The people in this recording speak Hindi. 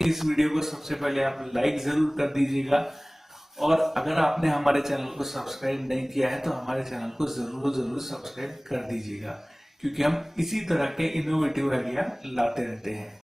इस वीडियो को सबसे पहले आप लाइक जरूर कर दीजिएगा, और अगर आपने हमारे चैनल को सब्सक्राइब नहीं किया है तो हमारे चैनल को जरूर सब्सक्राइब कर दीजिएगा, क्योंकि हम इसी तरह के इनोवेटिव आइडिया लाते रहते हैं।